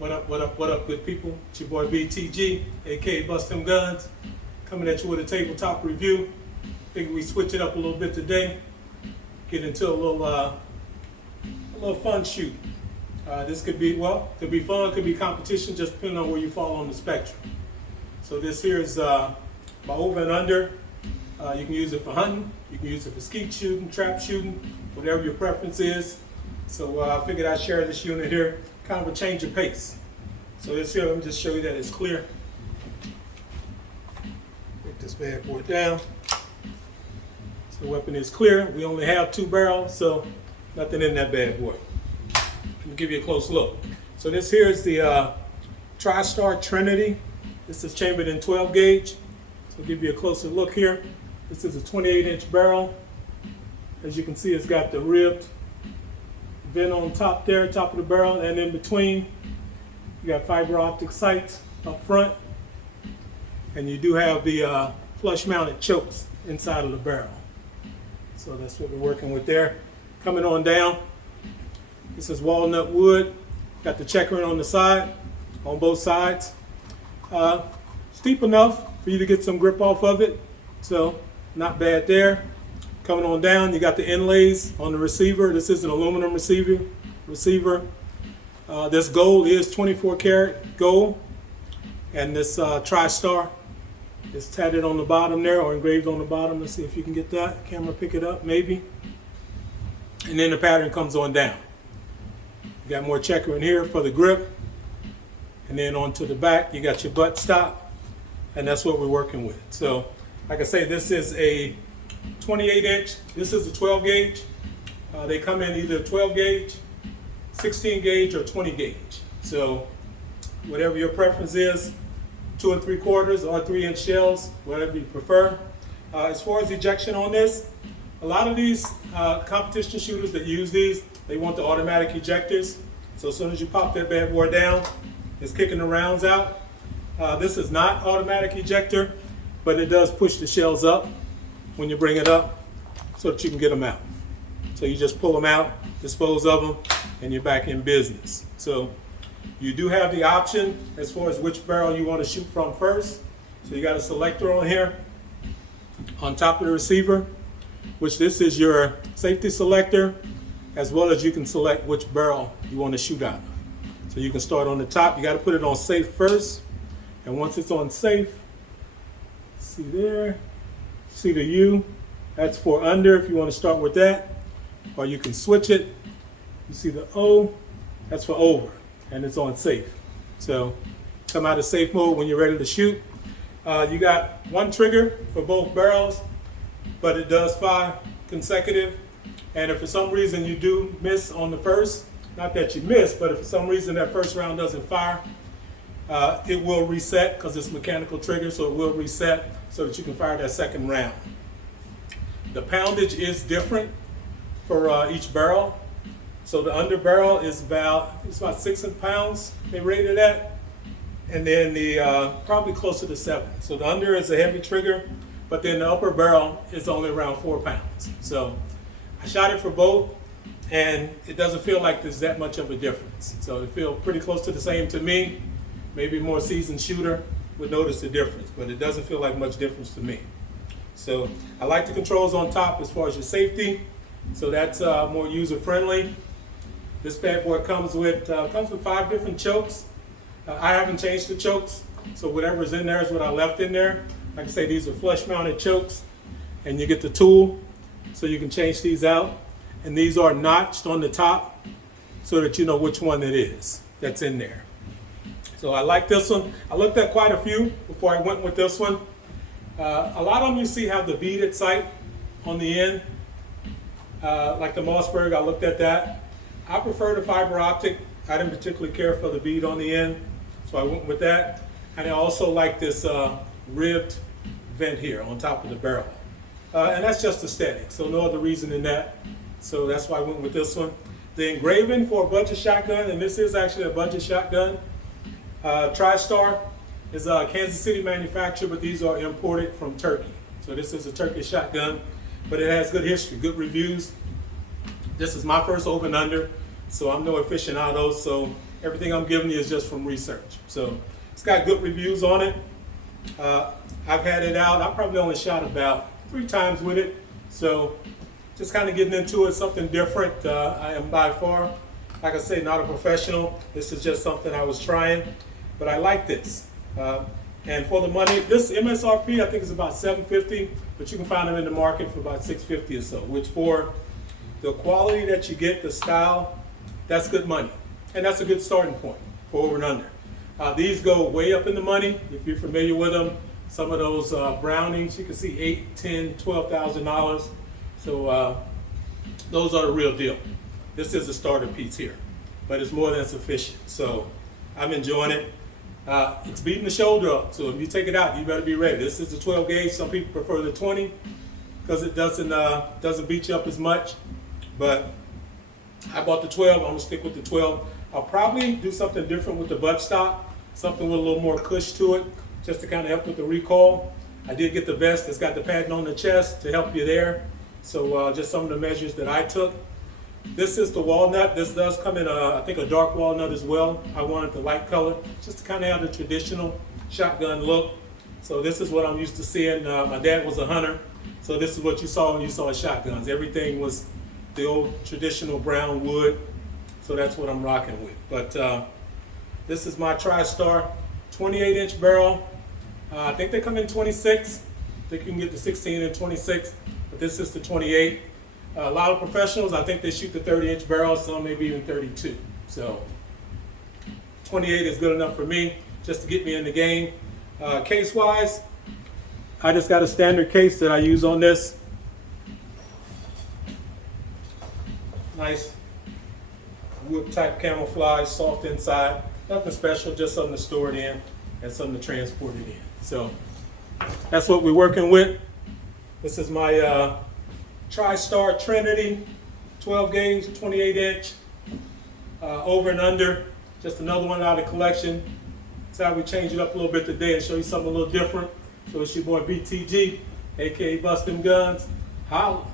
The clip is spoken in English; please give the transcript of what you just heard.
What up, good people? It's your boy BTG, aka Bust Them Guns, coming at you with a tabletop review. Figure we switch it up a little bit today, get into a little fun shoot. This could be fun, could be competition, just depending on where you fall on the spectrum. So this here is my over and under. You can use it for hunting, you can use it for skeet shooting, trap shooting, whatever your preference is. So I figured I'd share this unit here, kind of a change of pace. So this here, let me just show you that it's clear. Put this bad boy down. So the weapon is clear. We only have 2 barrels, so nothing in that bad boy. Let me give you a close look. So this here is the TriStar Trinity. This is chambered in 12 gauge. So I'll give you a closer look here. This is a 28-inch barrel. As you can see, it's got the ribbed vent on top there, top of the barrel, and in between, you got fiber optic sights up front, and you do have the flush mounted chokes inside of the barrel. So that's what we're working with there. Coming on down, this is walnut wood. Got the checkering on the side, on both sides. Steep enough for you to get some grip off of it, so not bad there. Coming on down, you got the inlays on the receiver. This is an aluminum receiver. This gold is 24 karat gold, and this TriStar is tatted on the bottom there, or engraved on the bottom. Let's see if you can get that. Camera pick it up, maybe. And then the pattern comes on down. You got more checkering here for the grip, and then onto the back, you got your butt stop, and that's what we're working with. So, like I say, this is a 28-inch. This is a 12 gauge. They come in either 12 gauge, 16 gauge, or 20 gauge. So whatever your preference is, 2 3/4 or 3-inch shells, whatever you prefer. As far as ejection on this, a lot of these competition shooters that use these, they want the automatic ejectors. So as soon as you pop that bad boy down, it's kicking the rounds out. This is not automatic ejector, but it does push the shells up when you bring it up so that you can get them out. So you just pull them out, dispose of them, and you're back in business. So you do have the option as far as which barrel you want to shoot from first. So you got a selector on here on top of the receiver, which this is your safety selector, as well as you can select which barrel you want to shoot out of. So you can start on the top. You got to put it on safe first, and once it's on safe, see there, see the U, that's for under if you want to start with that, or you can switch it. You see the O, that's for over, and it's on safe. So come out of safe mode when you're ready to shoot. You got 1 trigger for both barrels, but it does fire consecutive. And if for some reason you do miss on the first, not that you miss, but if for some reason that first round doesn't fire, it will reset because it's mechanical trigger, so it will reset so that you can fire that second round. The poundage is different for each barrel. So the under barrel is about 6 pounds they rated at, and then the probably closer to 7. So the under is a heavy trigger, but then the upper barrel is only around 4 pounds. So I shot it for both, and it doesn't feel like there's that much of a difference. So it feels pretty close to the same to me. Maybe a more seasoned shooter would notice the difference, but it doesn't feel like much difference to me. So I like the controls on top as far as your safety. So that's more user-friendly. This bad boy comes with 5 different chokes. I haven't changed the chokes, so whatever's in there is what I left in there. Like I say, these are flush-mounted chokes, and you get the tool so you can change these out. And these are notched on the top so that you know which one it is that's in there. So I like this one. I looked at quite a few before I went with this one. A lot of them you see have the beaded sight on the end, like the Mossberg. I looked at that. I prefer the fiber optic. I didn't particularly care for the bead on the end, so I went with that. And I also like this ribbed vent here on top of the barrel. And that's just aesthetic, so no other reason than that. So that's why I went with this one. The engraving for a budget shotgun, and this is actually a budget shotgun. TriStar is a Kansas City manufacturer, but these are imported from Turkey. So this is a Turkish shotgun, but it has good history, good reviews. This is my first over and under, so I'm no aficionado, so Everything I'm giving you is just from research. So it's got good reviews on it. I've had it out. I probably only shot about 3 times with it. So just kind of getting into it, something different. I am by far, like I say, not a professional. This is just something I was trying, but I like this. And for the money, this MSRP I think is about $750, but you can find them in the market for about $650 or so, which for the quality that you get, the style, that's good money. And that's a good starting point for over and under. These go way up in the money if you're familiar with them. Some of those Brownings, you can see $8,000, $10,000, $12,000. So those are the real deal. This is a starter piece here, but it's more than sufficient. So I'm enjoying it. It's beating the shoulder up, so if you take it out, you better be ready. This is the 12 gauge. Some people prefer the 20 because it doesn't beat you up as much. But I bought the 12. I'm gonna stick with the 12. I'll probably do something different with the buttstock, something with a little more cush to it, just to kind of help with the recoil. I did get the vest that's got the padding on the chest to help you there. So just some of the measures that I took. This is the walnut. This does come in, I think, a dark walnut as well. I wanted the light color, just to kind of have the traditional shotgun look. So this is what I'm used to seeing. My dad was a hunter, so this is what you saw when you saw shotguns. Everything was the old traditional brown wood, so that's what I'm rocking with. But this is my TriStar 28-inch barrel. I think they come in 26. I think you can get the 16 and 26, but this is the 28. A lot of professionals, I think they shoot the 30-inch barrels, some maybe even 32. So 28 is good enough for me, just to get me in the game. Case-wise, I just got a standard case that I use on this. Nice wood type camouflage, soft inside. Nothing special, just something to store it in and something to transport it in. So that's what we're working with. This is my TriStar Trinity 12 gauge, 28-inch, over and under. Just another one out of the collection. That's how we change it up a little bit today and show you something a little different. So it's your boy BTG, aka Bustin' Guns. Holla.